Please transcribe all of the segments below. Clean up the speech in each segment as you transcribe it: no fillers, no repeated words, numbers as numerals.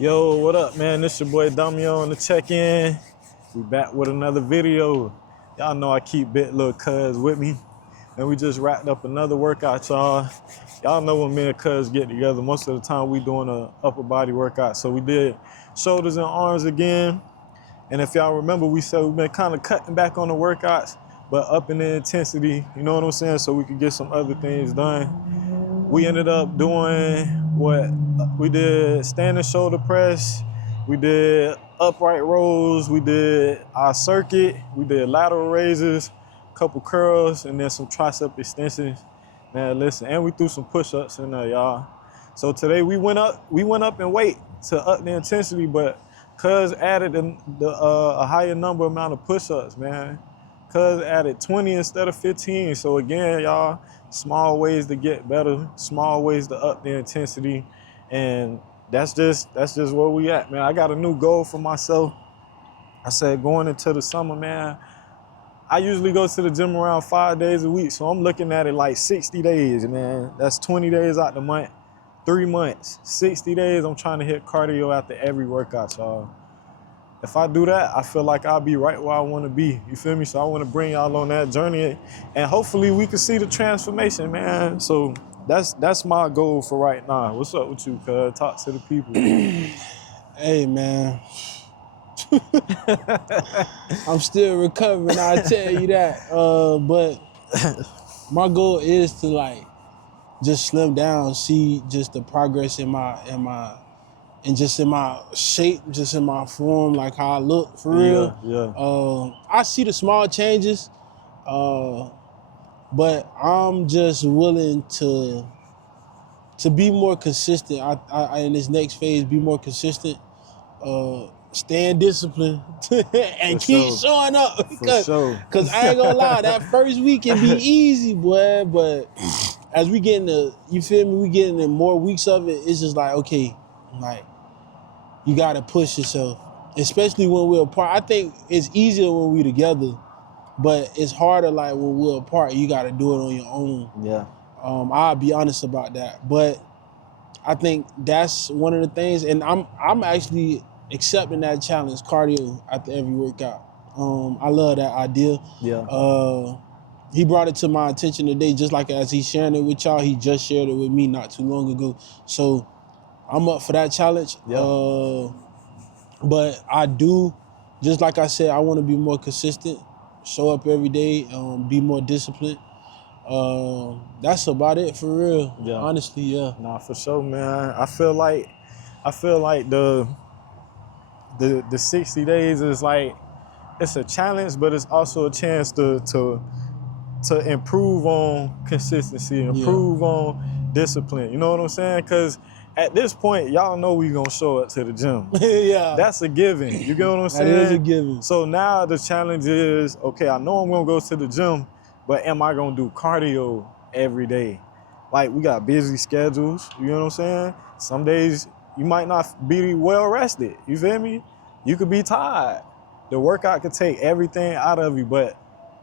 Yo, what up, man? This your boy Damio on the check-in. We back with another video. Y'all know I keep Bit Lil Cuz with me. And we just wrapped up another workout, y'all. Y'all know when me and Cuz get together, most of the time we doing a upper body workout. So we did shoulders and arms again. And if y'all remember, we said we've been kind of cutting back on the workouts, but upping the intensity, you know what I'm saying? So we could get some other things done. We ended up doing what we did: standing shoulder press, we did upright rows, we did our circuit, we did lateral raises, couple curls, and then some tricep extensions. Man, listen, and we threw some push-ups in there, y'all. So today we went up in weight to up the intensity, but Cuz added a higher amount of push-ups, man. Cuz added 20 instead of 15. So again, y'all, small ways to get better, small ways to up the intensity, and that's just where we at, man. I got a new goal for myself. I said going into the summer, man, I usually go to the gym around 5 days a week, so I'm looking at it like 60 days, man. That's 20 days out the month, 3 months, 60 days. I'm trying to hit cardio after every workout, y'all. If I do that, I feel like I'll be right where I want to be. You feel me? So I want to bring y'all on that journey, and hopefully we can see the transformation, man. So that's my goal for right now. What's up with you, cuz? Talk to the people. Hey, man. I'm still recovering, I tell you that. But my goal is to like just slim down, see just the progress in my shape, just in my form, like how I look for real. Yeah. I see the small changes, but I'm just willing to be more consistent. I in this next phase, be more consistent. Staying disciplined and keep showing up because I ain't gonna lie, that first week can be easy, boy. But as we get into, you feel me, we get into more weeks of it, it's just like, okay, like you gotta push yourself, especially when we're apart. I think it's easier when we're together, but it's harder like when we're apart. You gotta do it on your own. Yeah. I'll be honest about that, but I think that's one of the things, and I'm actually accepting that challenge, cardio after every workout. I love that idea. Yeah. He brought it to my attention today, just like as he's sharing it with y'all, he just shared it with me not too long ago. So I'm up for that challenge. Yeah. But I do, just like I said, I want to be more consistent, show up every day, be more disciplined. That's about it for real. Yeah. Honestly, yeah. Nah, for sure, man. I feel like the 60 days is like, it's a challenge, but it's also a chance to improve on consistency, improve on discipline. You know what I'm saying? Because at this point, y'all know we gonna show up to the gym. Yeah. That's a given. You get what I'm saying? That is a given. So now the challenge is, okay, I know I'm gonna go to the gym, but am I gonna do cardio every day? Like, we got busy schedules, you know what I'm saying? Some days you might not be well rested, you feel me? You could be tired. The workout could take everything out of you, but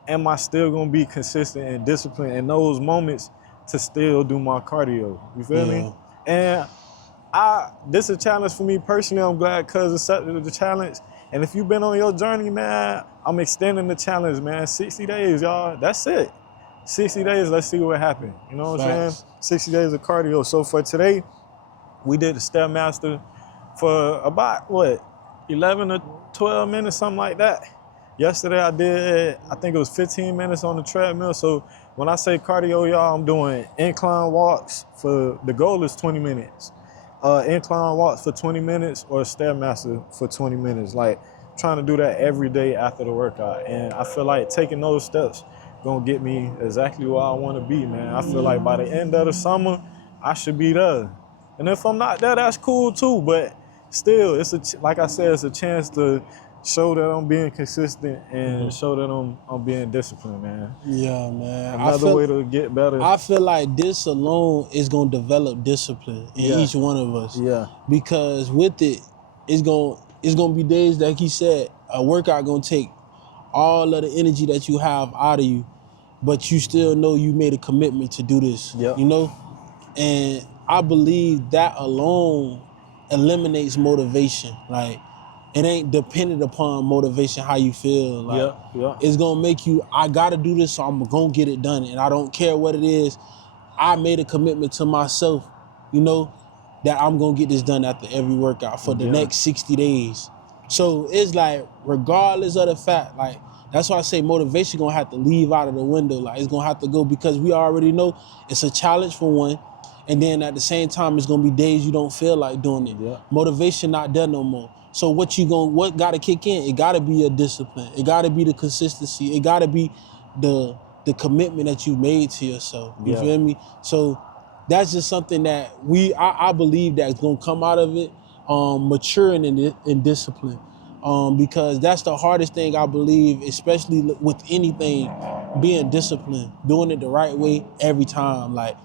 am I still gonna be consistent and disciplined in those moments to still do my cardio? You feel me? And this is a challenge for me personally. I'm glad Cuz accepted the challenge. And if you've been on your journey, man, I'm extending the challenge, man. 60 days, y'all. That's it. 60 days, let's see what happens. You know what I'm saying? 60 days of cardio. So for today, we did the Stairmaster for about, 11 to 12 minutes, something like that. Yesterday I did, I think it was 15 minutes on the treadmill. So when I say cardio, y'all, I'm doing incline walks the goal is 20 minutes. Incline walks for 20 minutes or Stairmaster for 20 minutes. Like, trying to do that every day after the workout. And I feel like taking those steps gonna get me exactly where I wanna be, man. I feel like by the end of the summer, I should be there. And if I'm not there, that's cool too. But still, like I said, it's a chance to show that I'm being consistent and show that I'm being disciplined, man. Yeah, man. Another way to get better. I feel like this alone is gonna develop discipline in each one of us. Yeah. Because with it, it's gonna be days like he said, a workout gonna take all of the energy that you have out of you, but you still know you made a commitment to do this. Yep. You know? And I believe that alone eliminates motivation. Like, it ain't dependent upon motivation, how you feel. Like, it's gonna make you, I gotta do this, so I'm gonna get it done. And I don't care what it is. I made a commitment to myself, you know, that I'm gonna get this done after every workout for the next 60 days. So it's like, regardless of the fact, like, that's why I say motivation gonna have to leave out of the window. Like, it's gonna have to go, because we already know it's a challenge for one. And then at the same time, it's gonna be days you don't feel like doing it. Motivation not there no more. So what gotta kick in? It gotta be your discipline. It gotta be the consistency. It gotta be the commitment that you made to yourself. You feel me? So that's just something that I believe that's gonna come out of it, maturing in discipline. Because that's the hardest thing, I believe, especially with anything, being disciplined, doing it the right way every time. Like,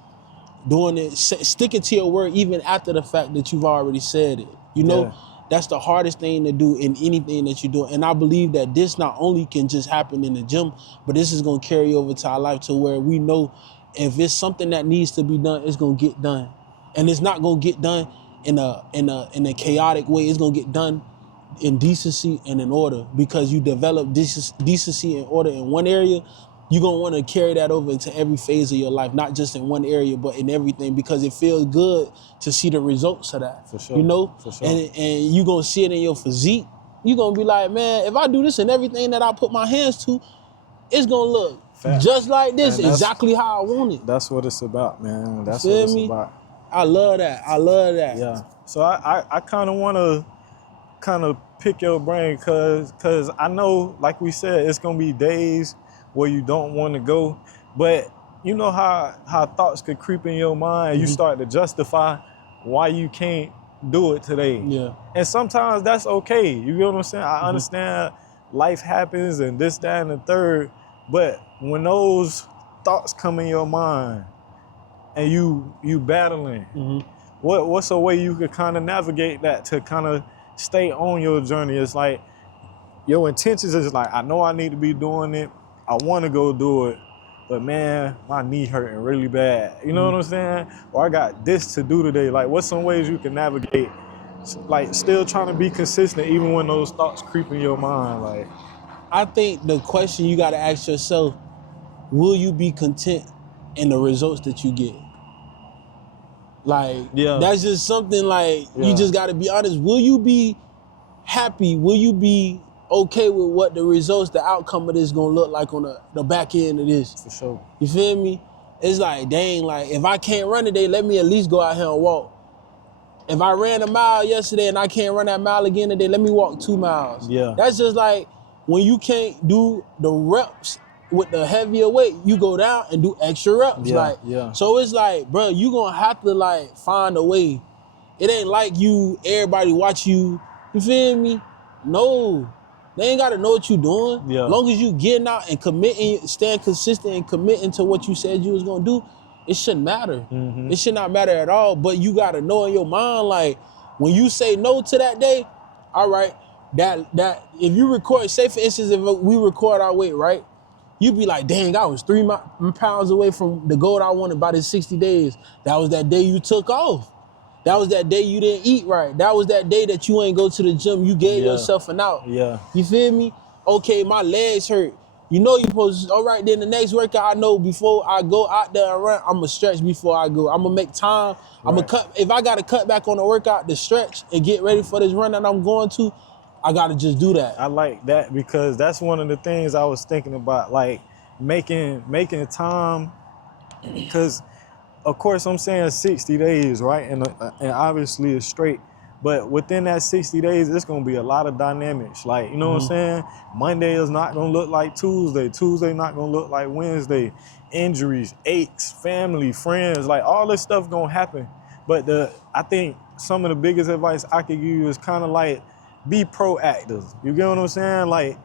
doing it, sticking to your word even after the fact that you've already said it. You know, that's the hardest thing to do in anything that you do. And I believe that this not only can just happen in the gym, but this is gonna carry over to our life, to where we know if it's something that needs to be done, it's gonna get done. And it's not gonna get done in a chaotic way. It's gonna get done in decency and in order, because you develop decency and order in one area. You're gonna want to carry that over into every phase of your life, not just in one area, but in everything, because it feels good to see the results of that. For sure. You know? For sure. And you're gonna see it in your physique. You're gonna be like, man, if I do this in everything that I put my hands to, it's gonna look just like this, exactly how I want it. That's what it's about, man. That's what it's about. I love that. I love that. Yeah. So I kind of want to pick your brain, cause I know, like we said, it's gonna be days where you don't want to go, but you know how thoughts could creep in your mind, and you start to justify why you can't do it today. Yeah. And sometimes that's okay. You get what I'm saying? I understand life happens and this, that, and the third, but when those thoughts come in your mind and you battling, what's a way you could kind of navigate that to kind of stay on your journey? It's like your intentions is like, I know I need to be doing it. I want to go do it, but man, my knee hurting really bad. You know what I'm saying? Or I got this to do today. Like, what's some ways you can navigate, like, still trying to be consistent even when those thoughts creep in your mind? Like, I think the question you got to ask yourself, will you be content in the results that you get? Like, that's just something, like, you just got to be honest. Will you be happy? Will you be okay with what the results, the outcome of this gonna look like on the back end of this? For sure. You feel me? It's like, dang, like, if I can't run today, let me at least go out here and walk. If I ran a mile yesterday and I can't run that mile again today, let me walk 2 miles. Yeah. That's just like, when you can't do the reps with the heavier weight, you go down and do extra reps. So it's like, bro, you gonna have to, like, find a way. It ain't like everybody watch you. You feel me? No. They ain't gotta know what you doing. As long as you getting out and committing, staying consistent and committing to what you said you was gonna do, it shouldn't matter. It should not matter at all. But you gotta know in your mind, like, when you say no to that day, all right, that if you record, say for instance, if we record our weight, right? You be like, dang, I was 3 pounds away from the goal I wanted by the 60 days. That was that day you took off. That was that day you didn't eat right. That was that day that you ain't go to the gym. You gave yourself an out. You feel me? Okay, my legs hurt. You know you supposed to, all right, then the next workout, I know before I go out there and run, I'm going to stretch before I go. I'm going to make time. I'm going to cut. If I got to cut back on the workout to stretch and get ready for this run that I'm going to, I got to just do that. I like that, because that's one of the things I was thinking about, like, making time, because of course I'm saying 60 days, right? And obviously it's straight. But within that 60 days, it's going to be a lot of dynamics. Like, you know what I'm saying? Monday is not going to look like Tuesday. Tuesday not going to look like Wednesday. Injuries, aches, family, friends, like, all this stuff going to happen. But I think some of the biggest advice I could give you is kind of like, be proactive. You get what I'm saying? Like,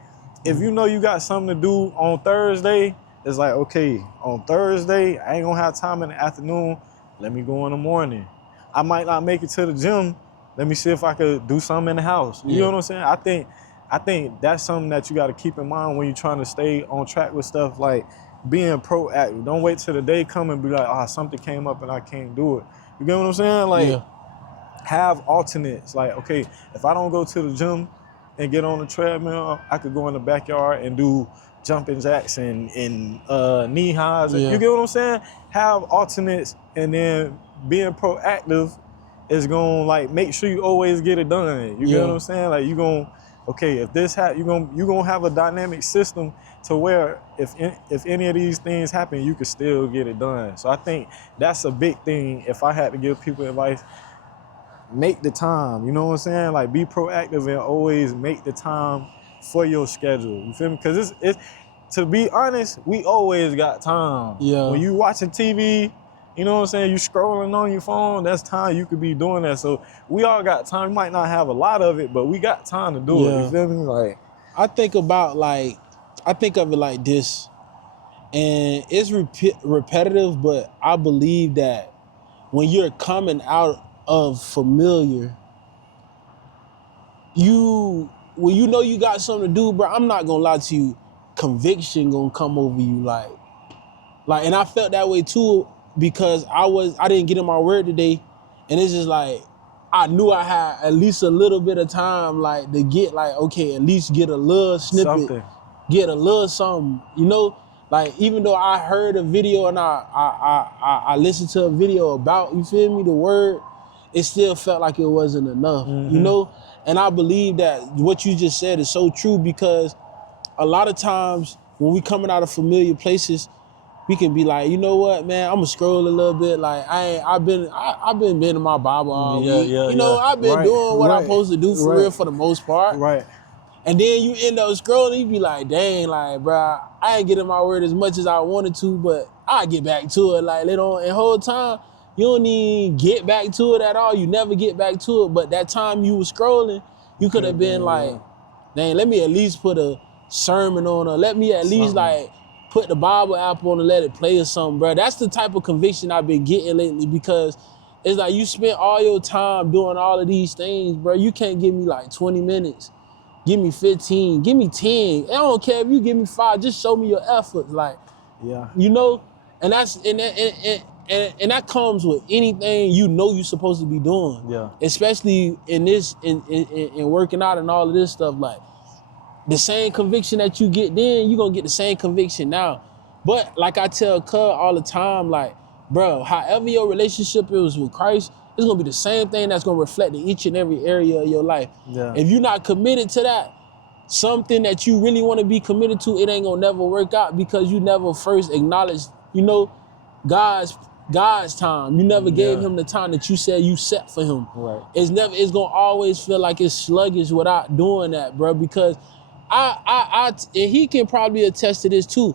if you know you got something to do on Thursday, it's like, okay, on Thursday, I ain't gonna have time in the afternoon. Let me go in the morning. I might not make it to the gym. Let me see if I could do something in the house. You know what I'm saying? I think that's something that you got to keep in mind when you're trying to stay on track with stuff, like being proactive. Don't wait till the day come and be like, something came up and I can't do it. You get what I'm saying? Like, have alternates. Like, okay, if I don't go to the gym and get on the treadmill, I could go in the backyard and do jumping jacks and knee highs. Yeah. You get what I'm saying? Have alternates, and then being proactive is gonna like make sure you always get it done. You get what I'm saying? Like you gonna, okay, if this you gonna have a dynamic system to where if any of these things happen, you can still get it done. So I think that's a big thing. If I had to give people advice, make the time, you know what I'm saying? Like be proactive and always make the time for your schedule. You feel me? Because it's to be honest, we always got time. Yeah. When you watching TV, you know what I'm saying, you scrolling on your phone, that's time you could be doing that. So we all got time. We might not have a lot of it, but we got time to do it. You feel me? Like I think of it like this, and it's repetitive, but I believe that when you're coming out of familiar, when you know you got something to do, bro, I'm not gonna lie to you, conviction gonna come over you, like, and I felt that way too, because I didn't get in my word today, and it's just like, I knew I had at least a little bit of time, like, to get, like, okay, at least get a little snippet, get a little something, you know? Like, even though I heard a video and I listened to a video about, you feel me, the word, it still felt like it wasn't enough, you know? And I believe that what you just said is so true, because a lot of times when we coming out of familiar places, we can be like, you know what, man, I'm gonna scroll a little bit. Like I've been in my Bible all week. You know, I've been doing what I'm supposed to do for real for the most part. Right. And then you end up scrolling, you be like, dang, like, bro, I ain't getting my word as much as I wanted to, but I'll get back to it like later on. And whole time, you don't even get back to it at all. You never get back to it. But that time you was scrolling, you could have been like, dang, let me at least put a sermon on, or let me at least like put the Bible app on and let it play or something, bro. That's the type of conviction I've been getting lately, because it's like you spent all your time doing all of these things, bro. You can't give me like 20 minutes. Give me 15, give me 10. I don't care if you give me 5, just show me your effort. Like, you know, and that's and that comes with anything you know you're supposed to be doing. Yeah. Especially in this in working out and all of this stuff. Like, the same conviction that you get then, you're gonna get the same conviction now. But like I tell Cuz all the time, like, bro, however your relationship is with Christ, it's gonna be the same thing that's gonna reflect in each and every area of your life. Yeah. If you're not committed to that, something that you really wanna be committed to, it ain't gonna never work out, because you never first acknowledged, you know, God's time. You never gave him the time that you said you set for him. Right. It's gonna always feel like it's sluggish without doing that, bro, because and he can probably attest to this too.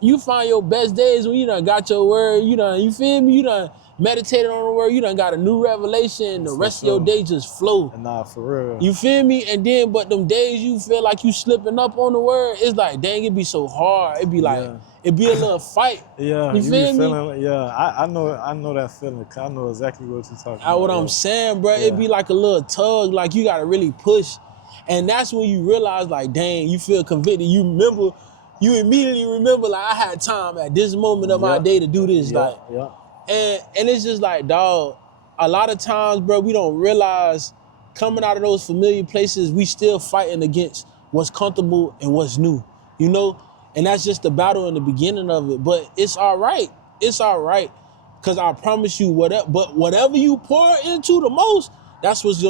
You find your best days when you done got your word, you feel me? You done meditated on the word, you done got a new revelation, the rest of your day just flow. Nah, for real. You feel me? And then, but them days you feel like you slipping up on the word, it's like, dang, it be so hard. It be like, it be a little fight. Yeah, you feel me? Feeling, I know that feeling. I know exactly what you're talking about. What I'm saying, bro, it be like a little tug, like you gotta really push. And that's when you realize, like, dang, you feel convicted. You immediately remember, like, I had time at this moment of my day to do this. And it's just like, dog, a lot of times, bro, we don't realize coming out of those familiar places, we still fighting against what's comfortable and what's new, you know? And that's just the battle in the beginning of it. But it's all right. It's all right. Because I promise you, whatever you pour into the most, that's what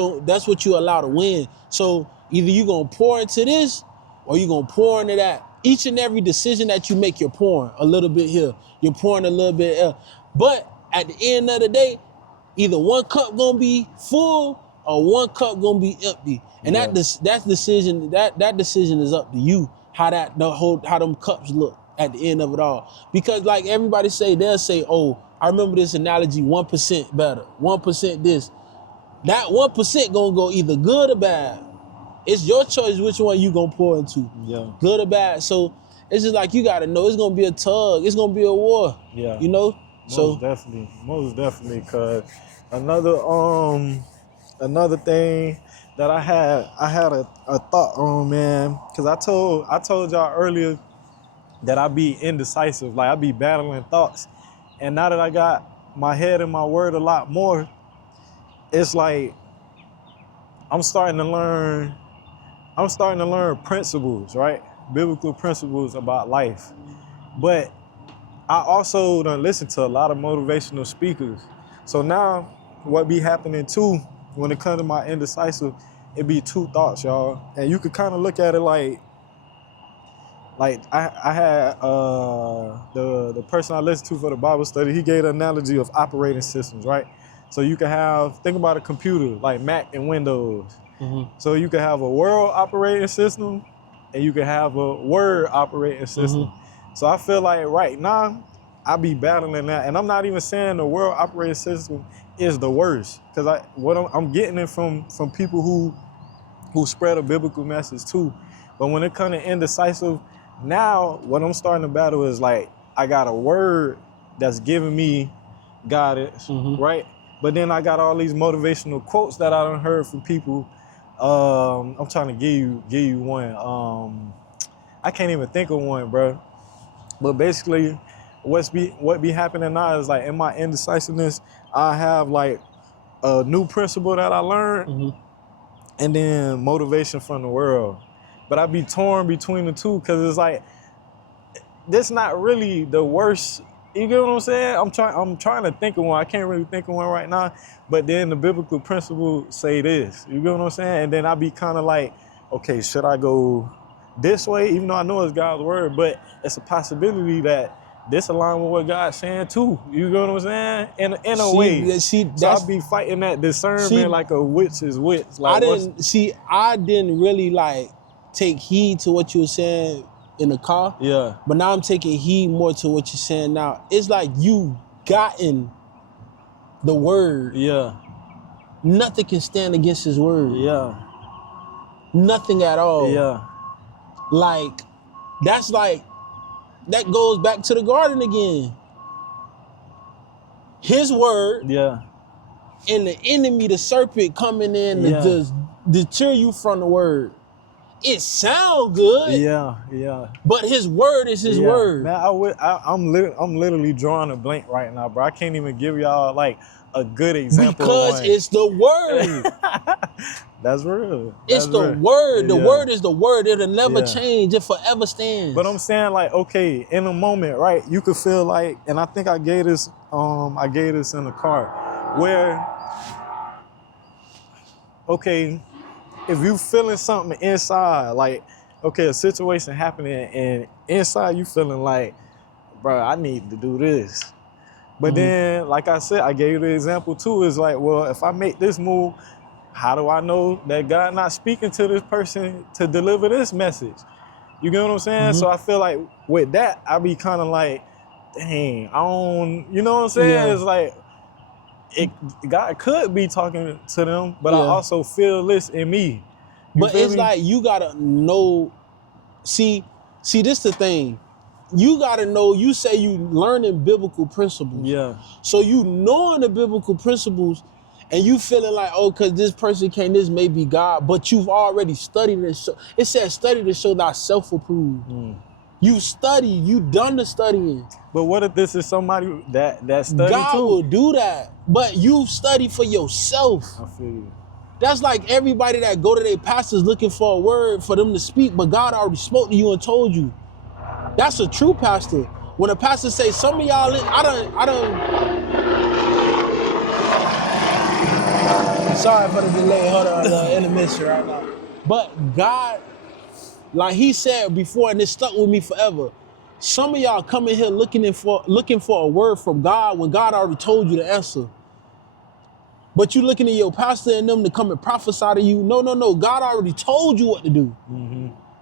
you allow to win. So either you're going to pour into this or you're going to pour into that. Each and every decision that you make, you're pouring a little bit here. You're pouring a little bit here. But at the end of the day, either one cup going to be full or one cup going to be empty. And that decision is up to you, how them cups look at the end of it all. Because like everybody they'll say, oh, I remember this analogy, 1% better, 1% this. That 1% gonna go either good or bad. It's your choice which one you gonna pour into. Yeah. Good or bad. So it's just like you gotta know it's gonna be a tug. It's gonna be a war. Yeah. You know? Most definitely. Cause another thing that I had a thought on, man. Cause I told y'all earlier that I be indecisive. Like I be battling thoughts. And now that I got my head in my word a lot more, it's like I'm starting to learn principles, right? Biblical principles about life. But I also done listen to a lot of motivational speakers. So now what be happening too, when it comes to my indecisive, it be two thoughts, y'all. And you could kind of look at it like I had the person I listened to for the Bible study, he gave the analogy of operating systems, right? So you can think about a computer like Mac and Windows. So you can have a world operating system and you can have a word operating system. So I feel like right now, I be battling that. And I'm not even saying the world operating system is the worst. Because I'm getting it from people who spread a biblical message too. But when it comes to indecisive, now what I'm starting to battle is like, I got a word that's giving me guidance, right? But then I got all these motivational quotes that I done heard from people. I'm trying to give you one. I can't even think of one, bro. But basically, what be happening now is like in my indecisiveness, I have like a new principle that I learned, and then motivation from the world. But I be torn between the two because it's like this not really the worst. You get what I'm saying? I'm trying to think of one. I can't really think of one right now. But then the biblical principle say this. You get what I'm saying? And then I be kind of like, okay, should I go this way? Even though I know it's God's word, but it's a possibility that this align with what God's saying too. You get what I'm saying? In a way. So I be fighting that discernment like a witch is witch. Like I didn't really like take heed to what you were saying in the car. Yeah. But now I'm taking heed more to what you're saying now. It's like you gotten the word. Yeah. Nothing can stand against his word. Yeah. Nothing at all. Yeah. Like, that goes back to the garden again. His word. Yeah. And the enemy, the serpent, coming in to just deter you from the word. It sounds good. Yeah. But his word is his word. Man, I'm literally drawing a blank right now, bro. I can't even give y'all like a good example. Because it's the word. That's real. It's the word. The word is the word. It'll never change. It forever stands. But I'm saying like, okay, in a moment, right? You could feel like, and I think I gave this in the car, where, okay, if you feeling something inside, like, okay, a situation happening and inside you feeling like, bro, I need to do this. But then, like I said, I gave you the example too, is like, well, if I make this move, how do I know that God not speaking to this person to deliver this message? You get what I'm saying? So I feel like with that, I be kind of like, dang, I don't, you know what I'm saying? Yeah. It's like, God could be talking to them, but I also feel this in me. But it's like you gotta know. See, this the thing. You gotta know. You say you learning biblical principles. Yeah. So you knowing the biblical principles, and you feeling like, oh, because this person can't, this may be God, but you've already studied it. So it says, study to show thyself approved. You study. You done the studying. But what if this is somebody that studied God too? will do that, but you study for yourself. I feel you. That's like everybody that go to their pastors looking for a word for them to speak, but God already spoke to you and told you. That's a true pastor. When a pastor say, some of y'all, I don't. Sorry for the delay. Hold on, intermission right now. But God, like he said before, and it stuck with me forever. Some of y'all come in here looking for a word from God when God already told you the answer. But you looking at your pastor and them to come and prophesy to you. No. God already told you what to do.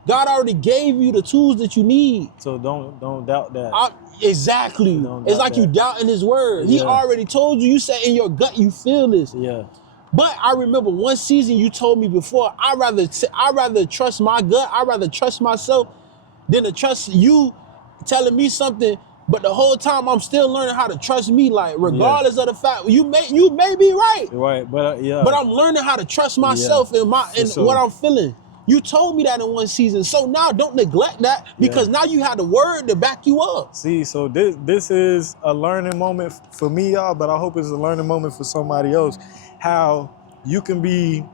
God already gave you the tools that you need. So don't doubt that. Exactly. It's like you doubting his word. He already told you. You said in your gut you feel this. Yeah. But I remember one season you told me before, I'd rather trust my gut. I'd rather trust myself than to trust you telling me something. But the whole time I'm still learning how to trust me, like regardless of the fact you may be right. Right, but But I'm learning how to trust myself and what I'm feeling. You told me that in one season, so now don't neglect that because now you have the word to back you up. See, so this is a learning moment for me, y'all, but I hope it's a learning moment for somebody else. how you can be,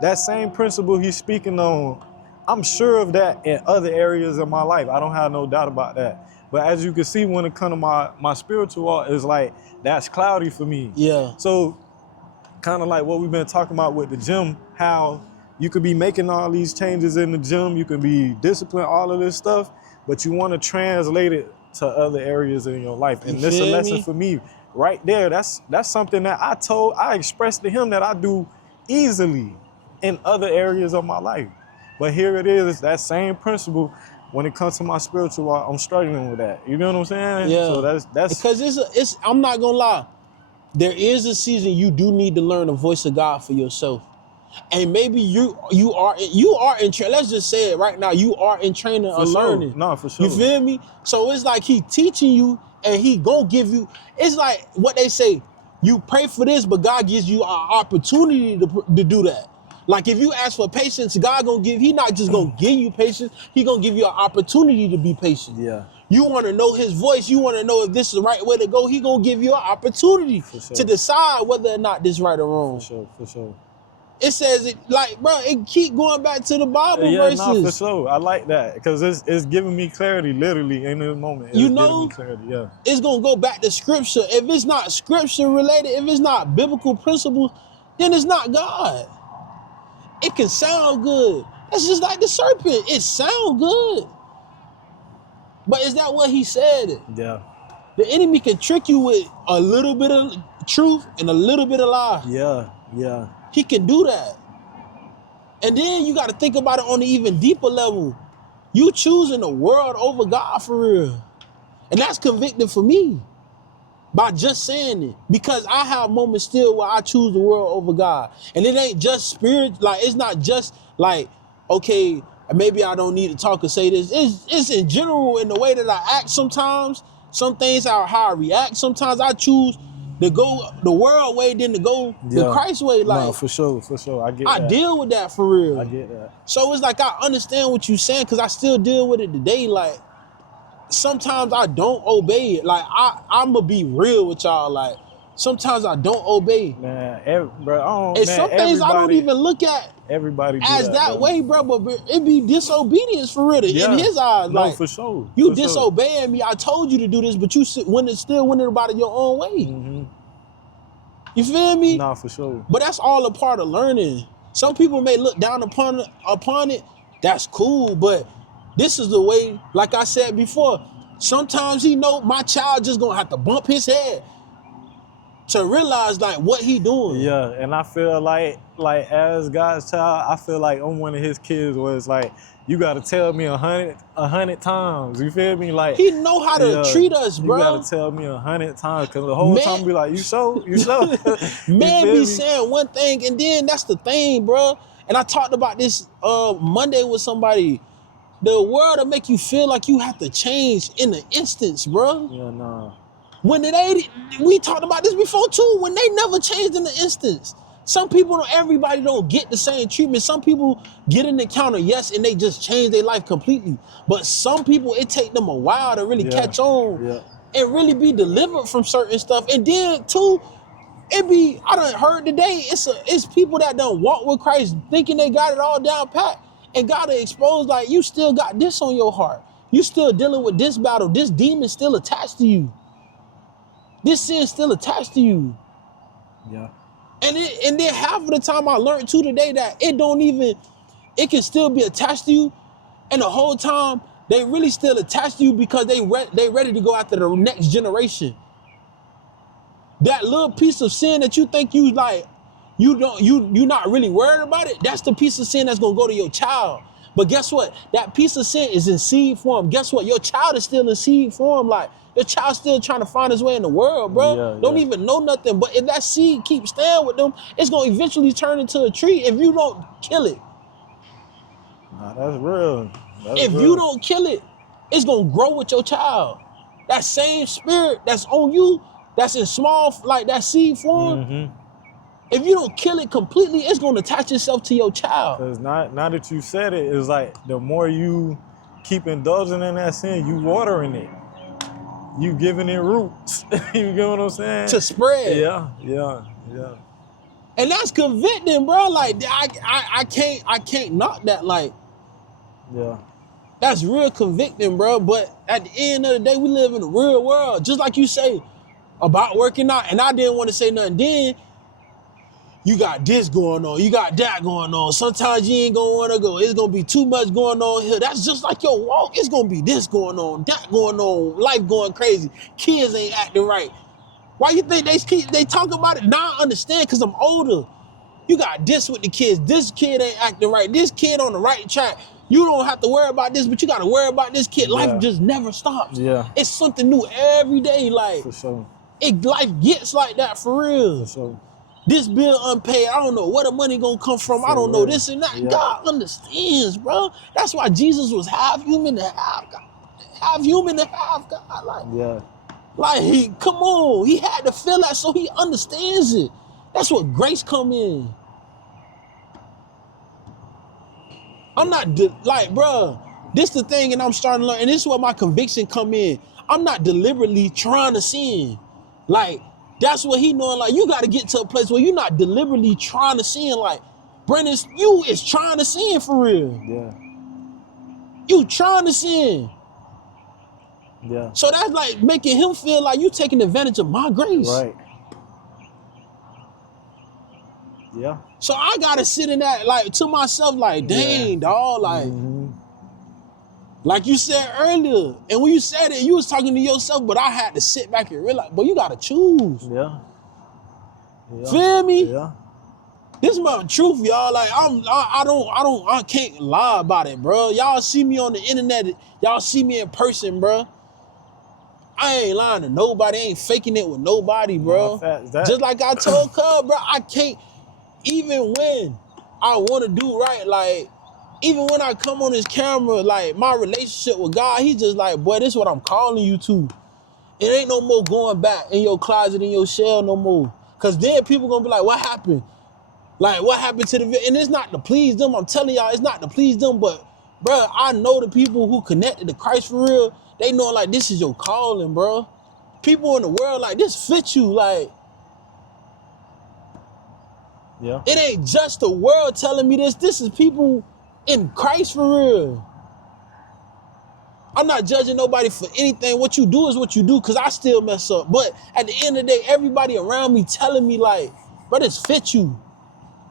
that same principle he's speaking on, I'm sure of that in other areas of my life. I don't have no doubt about that. But as you can see, when it comes to my spiritual walk, it's like, that's cloudy for me. Yeah. So kind of like what we've been talking about with the gym, how you could be making all these changes in the gym, you can be disciplined, all of this stuff, but you want to translate it to other areas in your life. And this is a lesson for me right there. That's something that I expressed to him that I do easily in other areas of my life. But here it is, that same principle. When it comes to my spiritual walk, I'm struggling with that. You know what I'm saying? Yeah. So that's because it's I'm not gonna lie. There is a season you do need to learn the voice of God for yourself. And maybe you are in training. Let's just say it right now. You are in training or learning. No, for sure. You feel me? So it's like he teaching you and he gonna give you, it's like what they say, you pray for this, but God gives you an opportunity to do that. Like if you ask for patience, God gonna give, he not just gonna give you patience, he gonna give you an opportunity to be patient. Yeah. You want to know his voice, you want to know if this is the right way to go, he gonna give you an opportunity to decide whether or not this right or wrong. For sure. It says it like, bro, it keep going back to the Bible verses. No, for sure. I like that because it's giving me clarity literally in this moment. It's you know, giving me clarity, yeah. It's gonna go back to scripture. If it's not scripture related, if it's not biblical principles, then it's not God. It can sound good. That's just like the serpent. It sound good. But is that what he said? Yeah. The enemy can trick you with a little bit of truth and a little bit of lie. Yeah. He can do that. And then you got to think about it on an even deeper level. You choosing the world over God for real. And that's convicting for me by just saying it. Because I have moments still where I choose the world over God. And it ain't just spirit. Like, it's not just like, okay, maybe I don't need to talk or say this. It's in general in the way that I act sometimes. Some things how I react. Sometimes I choose to go the world way than to go the Christ way. Like, no, for sure. I deal with that for real. I get that. So it's like I understand what you're saying because I still deal with it today. Like sometimes I don't obey it. Like I'm gonna be real with y'all. Like sometimes I don't obey. Man, bro, some things I don't even look at everybody as that way, bro. But it be disobedience for real in his eyes. No, like for sure. You disobeying me. I told you to do this, but you still went about it your own way. Mm-hmm. You feel me? Nah, for sure. But that's all a part of learning. Some people may look down upon it. That's cool, but this is the way, like I said before, sometimes he know my child just gonna have to bump his head to realize like what he doing. Yeah, and I feel like as God's child, I feel like I'm one of his kids where it's like, you gotta tell me 100 times. You feel me? Like he know how to treat us, bro. You gotta tell me 100 times because the whole time be like, you sure? Man be saying one thing and then that's the thing, bro. And I talked about this Monday with somebody. The world will make you feel like you have to change in an instance, bro. Yeah, nah. When we talked about this before too, when they never changed in an instance. Everybody don't get the same treatment. Some people get in the counter, yes, and they just change their life completely. But some people, it take them a while to really catch on and really be delivered from certain stuff. And then too, I done heard today, it's people that don't walk with Christ thinking they got it all down pat and gotta expose like you still got this on your heart. You still dealing with this battle. This demon still attached to you. This sin still attached to you. Yeah. And then half of the time I learned too today that it can still be attached to you. And the whole time they really still attached to you because they ready to go after the next generation. That little piece of sin that you think you're not really worried about it, that's the piece of sin that's gonna go to your child. But guess what? That piece of sin is in seed form. Guess what? Your child is still in seed form. Like, your child's still trying to find his way in the world, bro. Don't even know nothing. But if that seed keeps staying with them, it's going to eventually turn into a tree if you don't kill it. Nah, that's real. If you don't kill it, it's going to grow with your child. That same spirit that's on you, that's in small, like that seed form, if you don't kill it completely, it's going to attach itself to your child. Because now that you said it, it's like the more you keep indulging in that sin, you watering it. You giving it roots. You get what I'm saying? To spread. Yeah. And that's convicting, bro. Like I can't knock that. Like Yeah. that's real convicting, bro. But at the end of the day, we live in the real world. Just like you say about working out, and I didn't want to say nothing then. You got this going on, you got that going on. Sometimes you ain't gonna wanna go. It's gonna be too much going on here. That's just like your walk. It's gonna be this going on, that going on, life going crazy. Kids ain't acting right. Why you think they talk about it? Now I understand because I'm older. You got this with the kids. This kid ain't acting right. This kid on the right track. You don't have to worry about this, but you gotta worry about this kid. Life just never stops. Yeah. It's something new every day. Like For sure. life gets like that for real. For sure. This bill unpaid, I don't know where the money gonna come from. I don't know this and that. Yeah. God understands, bro. That's why Jesus was half human to half God. Half human to half God. Like come on. He had to feel that so he understands it. That's what grace come in. I'm not bro. This the thing, and I'm starting to learn, and this is where my conviction come in. I'm not deliberately trying to sin. Like, that's what he knowing. Like, you got to get to a place where you're not deliberately trying to sin. Like, Brennan, you is trying to sin for real. Yeah. You trying to sin. Yeah. So that's like making him feel like you taking advantage of my grace. Right. Yeah. So I gotta sit in that, like, to myself, like, dang, dog, like, like you said earlier, and when you said it, you was talking to yourself, but I had to sit back and realize, but you gotta choose. Yeah. Feel me? Yeah. This is my truth, y'all. Like I can't lie about it, bro. Y'all see me on the internet, y'all see me in person, bro. I ain't lying to nobody, I ain't faking it with nobody, bro. Just like I told Cub, bro, I can't, even when I want to do right, like, even when I come on this camera, like, my relationship with God, he just like, boy, this is what I'm calling you to. It ain't no more going back in your closet, in your shell no more. Because then people gonna be like, what happened? Like, what happened to the video? And it's not to please them. I'm telling y'all, it's not to please them. But, bro, I know the people who connected to Christ for real, they know, like, this is your calling, bro. People in the world, like, this fits you, like. Yeah. It ain't just the world telling me this. This is people in Christ for real. I'm not judging nobody for anything. What you do is what you do, because I still mess up. But at the end of the day, everybody around me telling me, like, bro, this fit you.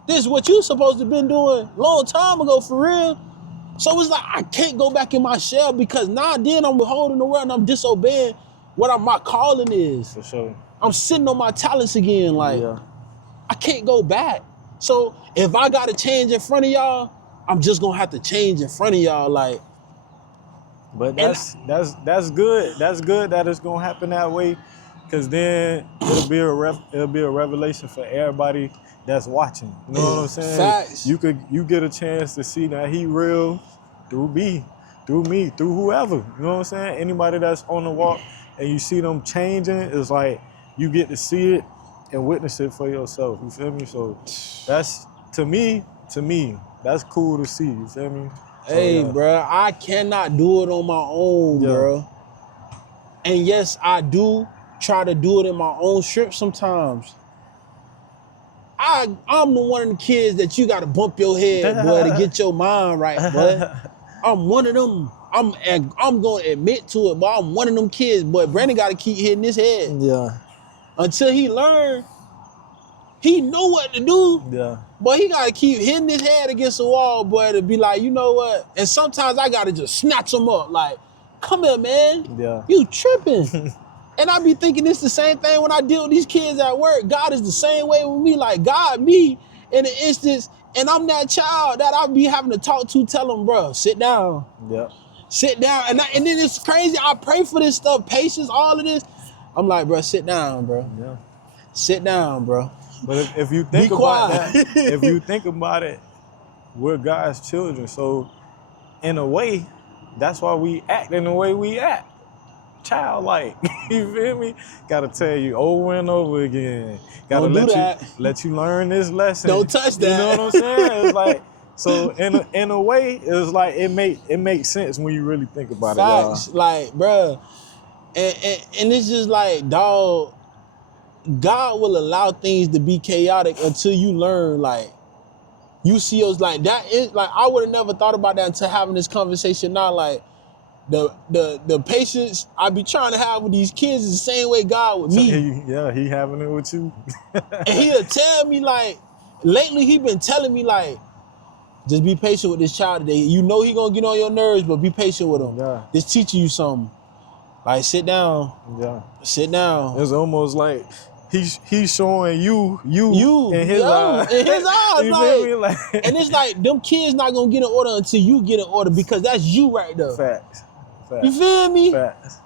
This is what you supposed to been doing a long time ago for real. So it's like, I can't go back in my shell, because now then I'm withholding the world and I'm disobeying what my calling is. For sure. I'm sitting on my talents again. Like, I can't go back. So if I gotta change in front of y'all, I'm just gonna have to change in front of y'all. Like, but that's good. That's good that it's gonna happen that way, because then it'll be a revelation for everybody that's watching. You know what I'm saying? Facts. You get a chance to see that he real through me, through whoever. You know what I'm saying? Anybody that's on the walk and you see them changing, it's like you get to see it and witness it for yourself. You feel me? So that's to me, that's cool to see. You feel me? So, hey, bro, I cannot do it on my own, bro. And yes, I do try to do it in my own strip sometimes. I'm the one of the kids that you gotta bump your head, boy, to get your mind right, boy. I'm one of them. I'm gonna admit to it, but I'm one of them kids. Boy, Brandon gotta keep hitting his head. Yeah. Until he learn, he know what to do. Yeah. But he gotta keep hitting his head against the wall, boy, to be like, you know what? And sometimes I gotta just snatch him up, like, come here, man. Yeah. You tripping. And I be thinking it's the same thing when I deal with these kids at work. God is the same way with me. Like, God, me, in an instance, and I'm that child that I be having to talk to, tell him, bro, sit down. Yeah. Sit down. And then it's crazy. I pray for this stuff, patience, all of this. I'm like, bro, sit down, bro. Yeah. Sit down, bro. But if you think about that, if you think about it, we're God's children. So in a way, that's why we act in the way we act. Childlike. You feel me? Gotta tell you over and over again. Gotta let you learn this lesson. Don't touch that. You know what I'm saying? It's like, so in a way, it's like it makes sense when you really think about it, y'all. Like, bruh. And it's just like, dog, God will allow things to be chaotic until you learn, like, you see us like that is like I would have never thought about that until having this conversation now. Like the patience I be trying to have with these kids is the same way God with me. He having it with you. And he'll tell me, like, lately he been telling me, like, just be patient with this child today. You know he gonna get on your nerves, but be patient with him. Yeah. Just teaching you something. Like, sit down. Yeah. Sit down. It's almost like he's showing you in his eyes. In his eyes, You like, feel me? Like, and it's like them kids not gonna get in order until you get in order, because that's you right there. Facts. You feel me? Facts.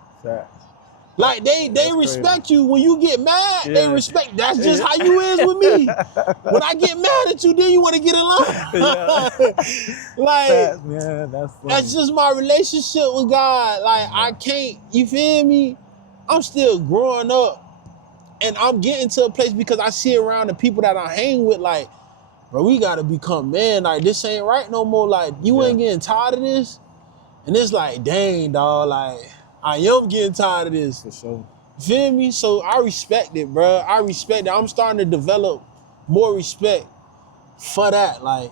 Like they respect you when you get mad. Yeah. They respect. That's just how you is with me. When I get mad at you, then you want to get in line. Yeah. Like, Facts, man, that's just my relationship with God. Like, I can't. You feel me? I'm still growing up, and I'm getting to a place because I see around the people that I hang with. Like, bro, we gotta become men. Like, this ain't right no more. Like, you ain't getting tired of this, and it's like, dang, dog. Like, I am getting tired of this. For sure. Feel me? So I respect it, bro. I respect it. I'm starting to develop more respect for that. Like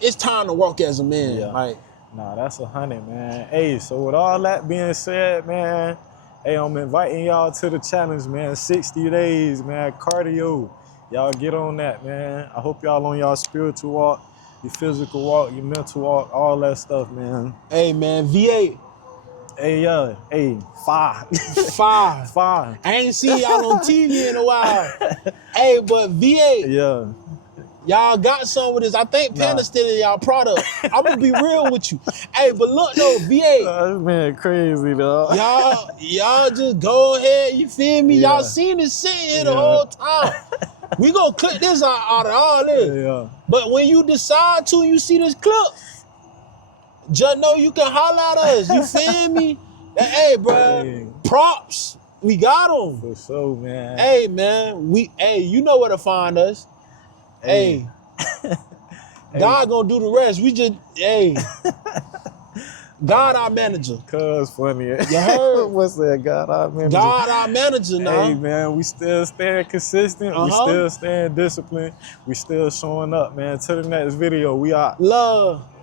it's time to walk as a man. Yeah. Like, nah, that's 100, man. Hey, so with all that being said, man, hey, I'm inviting y'all to the challenge, man. 60 days, man. Cardio. Y'all get on that, man. I hope y'all on y'all spiritual walk, your physical walk, your mental walk, all that stuff, man. hey, man, V8. Hey, yeah. Hey, 5. 5. 5. I ain't seen y'all on TV in a while. Hey, but V8, Yeah. y'all got some with this. I think Panda still in y'all product. I'm gonna be real with you. Hey, but look though, V8. This man crazy, dog. Y'all just go ahead, you feel me? Yeah. Y'all seen this shit here the whole time. We gonna clip this out of all this. Yeah. But when you decide to, you see this clip, just know you can holler at us. You feel me? Hey, bro, props. We got them. For sure, man. Hey, man, you know where to find us. Hey. God gonna do the rest. We just, God our manager. Cuz funny. You heard? What's that? God our manager. God our manager now. Hey, man, we still staying consistent. We still staying disciplined. We still showing up, man. Till the next video, we out. Love.